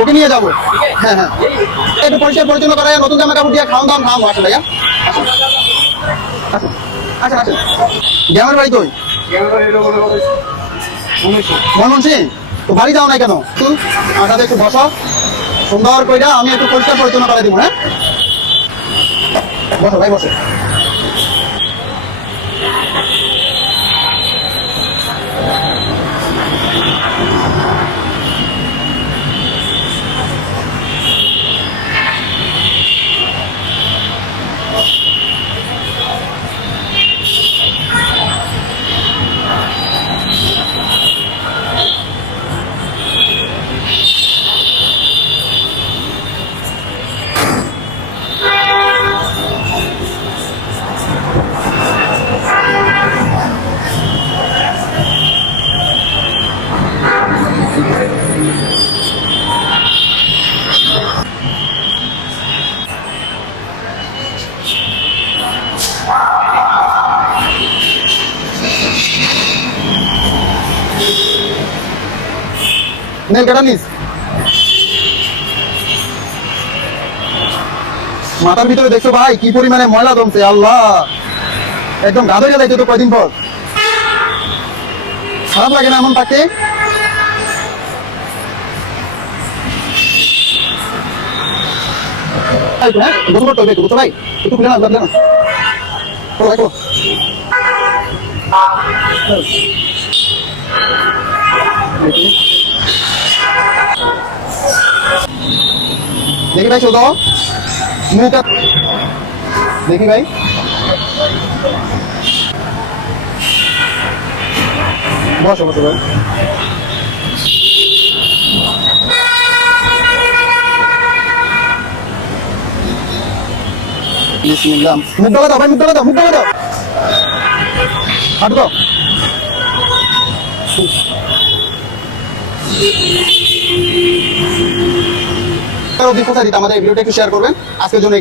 ওকে নিয়ে যাবো। হ্যাঁ হ্যাঁ, একটু পরিষ্কার পরিচ্ছন্ন করা, নতুন জামা কাপড় দিয়ে খাওয়ান দাওয়ান খাওয়াবো। আসেন ভাইয়া, আসেন আসেন আসেন। গ্রামের বাড়ি কই? ময়মনসিং। তো বাড়ি যাও না কেন? আমার সাথে একটু বসো, সুন্দর কইরা আমি একটু পরিষ্কার পরিচ্ছন্ন করে দিব। হ্যাঁ, বসো ভাই বসো। নেল কাটা নিস, মাথার ভিতরে দেখছো ভাই কি পরিমাণে ময়লা জমছে। আল্লাহ, একদম গাধ হয়ে যাইছে তো কয়দিন পর। খারাপ লাগে না এমন থাকতে? হ্যাঁ, গোসল করতে হবে একটু, বুঝছো ভাই? একটু খুলে না, না করো ভাই, করো। দেখি ভাই, শুধু মুখটা দেখি ভাই। বসো বসো ভাই। বিসমিল্লাহ। মুখ ডালা দাও ভাই, মুখ ডালা দাও, মুখ ডালা দাও। হাঁটু দাও। আমাদের ভিডিওটা একটু শেয়ার করবেন আজকের জন্য।